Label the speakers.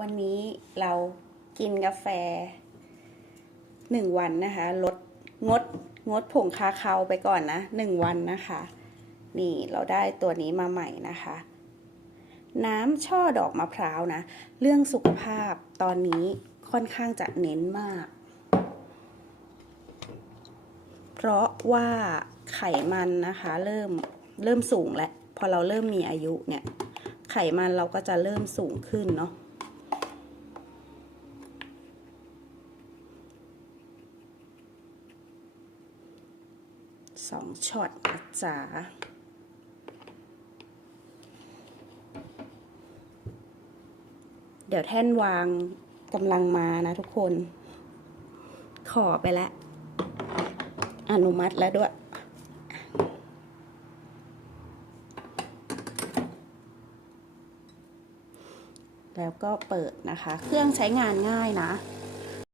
Speaker 1: วันนี้เรากินกาแฟหนึ่งวันนะคะลดงดงดผงคาคาวไปก่อนนะหนึ่งวันนะคะ นี่เราได้ตัวนี้มาใหม่นะคะ น้ำช่อดอกมะพร้าวนะ เรื่องสุขภาพตอนนี้ค่อนข้างจะเน้นมาก เพราะว่าไขมันนะคะ เริ่มเริ่มสูงแล้วพอเราเริ่มมีอายุเนี่ย ไขมันเราก็จะเริ่มสูงขึ้นเนาะ สองช็อตนะจ๊ะเดี๋ยวแท่นวางกำลังมานะทุกคน ขอไปแล้ว อนุมัติแล้วด้วย แล้วก็เปิดนะคะ เครื่องใช้งานง่ายนะ